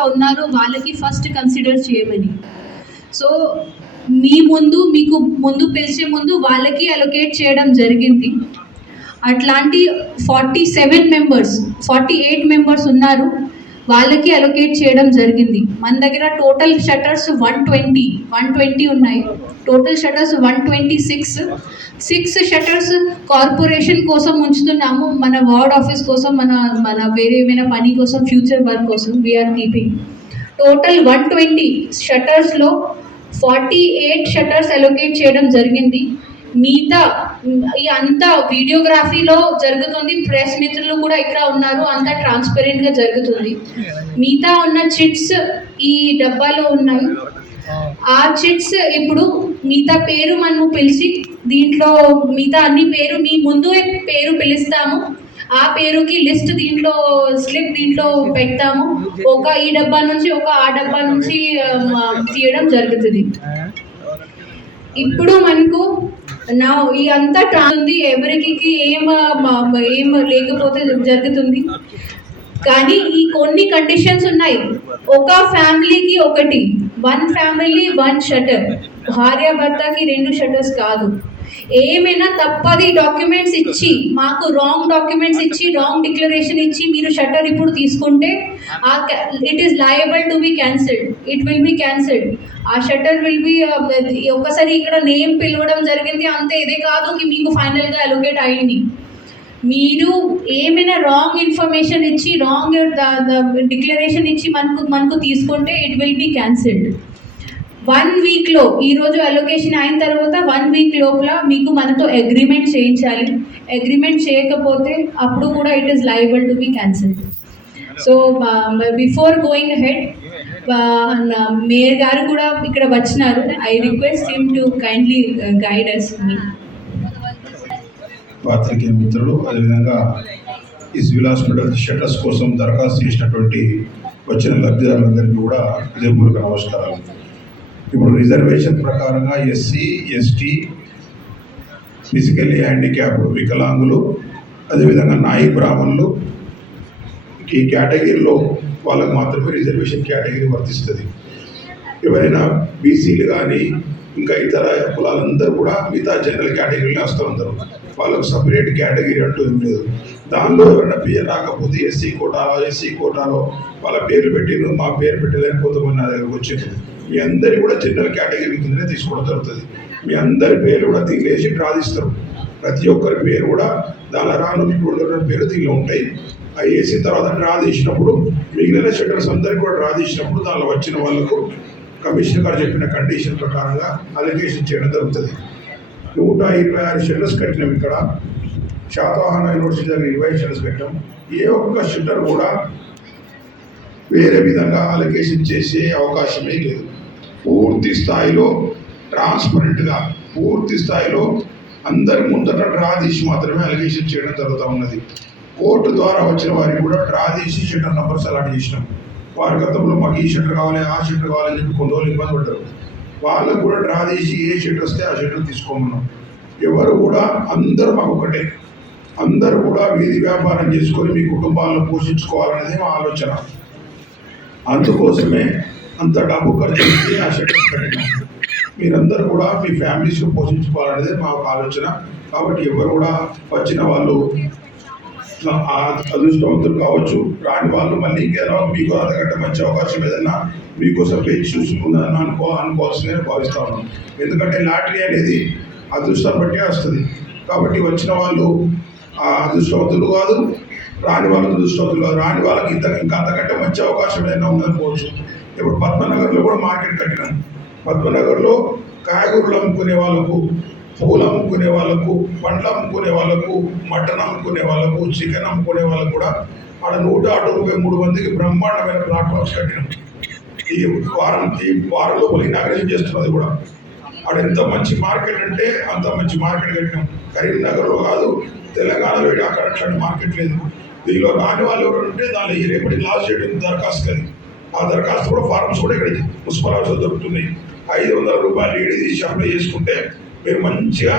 Extra ఉన్నారు వాళ్ళకి first consider చేయమని. సో మీ ముందు మీకు ముందు పిలిచే ముందు వాళ్ళకి అలొకేట్ చేయడం జరిగింది. అట్లాంటి forty seven members forty eight members ఉన్నారు. వాళ్ళకి అలొకేట్ చేయడం జరిగింది. మన దగ్గర total shutters one twenty one twenty ఉన్నాయి. Total shutters one twenty six six shutters corporation కోసం ఉంచుతున్నాము. మన వార్డ్ ఆఫీస్ కోసం మన మన వేరే ఏమైనా పని కోసం ఫ్యూచర్ వర్క్ కోసం we're keeping total one twenty షట్టర్స్లో forty eight shutters allocate చేయడం జరిగింది. మిగతా ఈ అంతా వీడియోగ్రఫీలో జరుగుతుంది ప్రెస్ మిత్రులు కూడా ఇక్కడ ఉన్నారు అంతా ట్రాన్స్పరెంట్గా జరుగుతుంది. మిగతా ఉన్న చిట్స్ ఈ డబ్బాలో ఉన్నాయి. ఆ చిట్స్ ఇప్పుడు మిగతా పేరు మనము పిలిచి దీంట్లో మిగతా అన్ని పేరు మీ ముందు పేరు పిలుస్తాము ఆ పేరుకి లిస్ట్ దీంట్లో స్లిప్ దీంట్లో పెడతాము. ఒక ఈ డబ్బా నుంచి ఒక ఆ డబ్బా నుంచి తీయడం జరుగుతుంది. ఇప్పుడు మనకు నా ఈ అంతా ఉంది ఎవరికి ఏం ఏం లేకపోతే జరుగుతుంది. కానీ ఈ కొన్ని కండిషన్స్ ఉన్నాయి. ఒక ఫ్యామిలీకి ఒకటి వన్ ఫ్యామిలీ వన్ షటర్ భార్య భర్తకి రెండు షటర్స్ కాదు. ఏమైనా తప్పది డాక్యుమెంట్స్ ఇచ్చి మాకు రాంగ్ డాక్యుమెంట్స్ ఇచ్చి రాంగ్ డిక్లరేషన్ ఇచ్చి మీరు షట్టర్ ఇప్పుడు తీసుకుంటే ఆ it is liable to be cancelled it will be cancelled ఆ షట్టర్ విల్ బి ఒకసారి ఇక్కడ నేమ్ పిలవడం జరిగింది అంతే ఇదే కాదు కి మీకు ఫైనల్గా అలొకేట్ అయ్యింది మీరు ఏమైనా రాంగ్ ఇన్ఫర్మేషన్ ఇచ్చి రాంగ్ డిక్లరేషన్ uh, ఇచ్చి మనకు మనకు తీసుకుంటే it will be cancelled one వీక్లో ఈరోజు అలొకేషన్ అయిన తర్వాత వన్ వీక్ లోపల మీకు మనతో అగ్రిమెంట్ చేయించాలి. అగ్రిమెంట్ చేయకపోతే అప్పుడు కూడా it is liable to be cancel so before going head mayor గారు కూడా ఇక్కడ వచ్చినారు. I request him to kindly guide us మీ పాత్రికేయ మిత్రులు అదేవిధంగా ఈ సివిల్ హాస్పిటల్ షటర్స్ కోసం దరఖాస్తు చేసినటువంటి వచ్చిన లబ్ధిదారులందరికీ కూడా హృదయపూర్వక నమస్కారాలు. ఇప్పుడు రిజర్వేషన్ ప్రకారంగా ఎస్సీ ఎస్టీ ఫిజికల్లీ హ్యాండిక్యాప్డ్ వికలాంగులు అదేవిధంగా నాయి బ్రాహ్మణులు ఈ కేటగిరీలో వాళ్ళకు మాత్రమే రిజర్వేషన్ కేటగిరీ వర్తిస్తుంది. ఎవరైనా బీసీలు కానీ ఇంకా ఇతర కులాలందరూ కూడా మిగతా జనరల్ కేటగిరీలో వస్తూ ఉంటారు వాళ్ళకు సపరేట్ కేటగిరీ అంటూ ఏం లేదు. దానిలో ఎవరైనా పేరు రాకపోతే ఎస్సీ కోటాలో ఎస్సీ కోటాలో వాళ్ళ పేర్లు పెట్టిన మా పేరు పెట్టలేని కొంతమంది నా దగ్గరకు వచ్చింది. మీ అందరి కూడా జనరల్ కేటగిరీ కిందనే తీసుకోవడం జరుగుతుంది. మీ అందరి పేరు కూడా దీనిలో వేసి డ్రా తీస్తారు ప్రతి ఒక్కరి పేరు కూడా దానిలో పేరు దీనిలో ఉంటాయి. అవి వేసిన తర్వాత డ్రా తీసినప్పుడు మిగిలిన షట్టర్స్ అందరికీ కూడా డ్రా తీసినప్పుడు దానిలో వచ్చిన వాళ్ళకు కమిషనర్ గారు చెప్పిన కండిషన్ ప్రకారంగా అలిగేషన్ చేయడం జరుగుతుంది. నూట ఇరవై ఆరు షెటర్స్ కట్టినాం ఇక్కడ. శాతవాహన యూనివర్సిటీ దగ్గర ఇరవై షెటర్స్ కట్టాం. ఏ ఒక్క షెటర్ కూడా వేరే విధంగా అలిగేషన్ చేసే అవకాశమే లేదు. పూర్తి స్థాయిలో ట్రాన్స్పరెంట్గా పూర్తి స్థాయిలో అందరి ముందట డ్రా తీసి మాత్రమే అలిగేషన్ చేయడం జరుగుతూ ఉన్నది. కోర్టు ద్వారా వచ్చిన వారికి కూడా డ్రా తీసి షెటర్ నంబర్స్ అలాట్ చేసినాం. వారి గతంలో మాకు ఈ షెటర్ కావాలి ఆ షెటర్ కావాలని చెప్పి కొన్ని రోజులు ఇబ్బంది పడ్డారు. వాళ్ళకు కూడా డ్రా తీసి ఏ షెటర్ వస్తే ఆ షెటర్ తీసుకోమన్నాం. ఎవరు కూడా అందరూ మాకు ఒకటే. అందరూ కూడా వీధి వ్యాపారం చేసుకొని మీ కుటుంబాలను పోషించుకోవాలనేది మా ఆలోచన. అందుకోసమే అంత డబ్బు ఖర్చు పెట్టి ఆ షెటర్ పెట్టినాం మీరందరూ కూడా మీ ఫ్యామిలీస్ని పోషించుకోవాలనేది మా ఒక ఆలోచన. కాబట్టి ఎవరు కూడా వచ్చిన వాళ్ళు అదృష్టవంతులు కావచ్చు రాని వాళ్ళు మళ్ళీ ఇంకేదో మీకు అంతకంటే మంచి అవకాశం ఏదైనా మీకోసం పెంచి చూసుకుందని అనుకో అనుకోవాల్సిందే భావిస్తా ఉన్నాం. ఎందుకంటే లాటరీ అనేది అదృష్టం బట్టే వస్తుంది. కాబట్టి వచ్చిన వాళ్ళు ఆ అదృష్టవంతులు కాదు రాని వాళ్ళు అదృష్టవంతులు కాదు. రాని వాళ్ళకి ఇంత ఇంకా అంతకంటే మంచి అవకాశం ఏదైనా ఉందనుకోవచ్చు. ఇప్పుడు పద్మనగర్లో కూడా మార్కెట్ కట్టినాం. పద్మనగర్లో కాయగూరలు అమ్ముకునే వాళ్ళకు పూలు అమ్ముకునే వాళ్ళకు పండ్లు అమ్ముకునే వాళ్ళకు మటన్ అమ్ముకునే వాళ్ళకు చికెన్ అమ్ముకునే వాళ్ళకు కూడా ఆడ నూట అరవై మూడు మందికి బ్రహ్మాండమైన ప్లాట్ఫామ్స్ కట్టినాం. ఈ వారం ఈ వారం లోపల ఇనాగ్రేషన్ చేస్తున్నది కూడా. ఆడ ఎంత మంచి మార్కెట్ అంటే అంత మంచి మార్కెట్ కట్టినాం. కరీంనగర్లో కాదు తెలంగాణలో అక్కడ అట్లాంటి మార్కెట్ లేదు. దీనిలో రాని వాళ్ళు ఎవరు ఉంటే దానిలో రేపటి లాస్ట్ డేట్ దరఖాస్తు అది ఆ దరఖాస్తు కూడా ఫార్మ్స్ కూడా ఇక్కడ మున్సిపల్ ఆఫీస్లో దొరుకుతున్నాయి. ఐదు వందల రూపాయలు ఏడి తీసి అప్లై చేసుకుంటే మీరు మంచిగా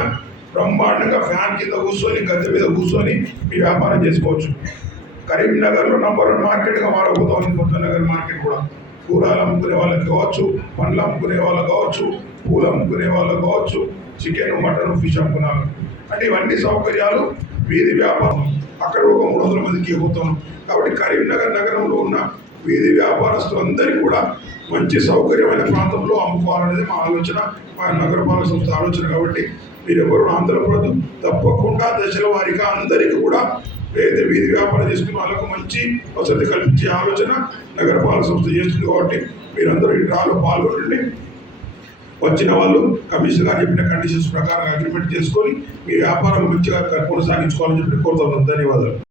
బ్రహ్మాండంగా ఫ్యాన్ కింద కూర్చొని గద్దె మీద కూర్చొని మీ వ్యాపారం చేసుకోవచ్చు. కరీంనగర్లో నంబర్ వన్ మార్కెట్గా మారబోతోంది పొద్దునగర్ మార్కెట్ కూడా. కూరలు అమ్ముకునే వాళ్ళకి కావచ్చు పండ్లు అమ్ముకునే వాళ్ళకి కావచ్చు పూలు అమ్ముకునే వాళ్ళకి కావచ్చు చికెన్ మటన్ ఫిష్ అమ్ముకున్నారు. అంటే ఇవన్నీ సౌకర్యాలు వీధి వ్యాపారం. అక్కడ ఒక మూడు వందల మందికి ఇవ్వబోతున్నాం కాబట్టి కరీంనగర్ నగరంలో ఉన్న వీధి వ్యాపారస్తులందరికీ కూడా మంచి సౌకర్యమైన ప్రాంతంలో అమ్ముకోవాలనేది మా ఆలోచన మా నగరపాలక సంస్థ ఆలోచన కాబట్టి మీరు ఎవరు ఆంధ్రప్రదేశ్ తప్పకుండా దశల వారిగా అందరికీ కూడా ఏదైతే వీధి వ్యాపారం చేసుకున్న వాళ్ళకు మంచి వసతి కల్పించే ఆలోచన నగరపాలక సంస్థ చేస్తుంది కాబట్టి మీరందరూ ఈ డ్రాలో పాల్గొనండి. వచ్చిన వాళ్ళు కమిషన్ గారు చెప్పిన కండిషన్స్ ప్రకారం అగ్రిమెంట్ చేసుకొని మీ వ్యాపారం మంచిగా కొనసాగించుకోవాలని చెప్పి కోరుతున్నాం. ధన్యవాదాలు.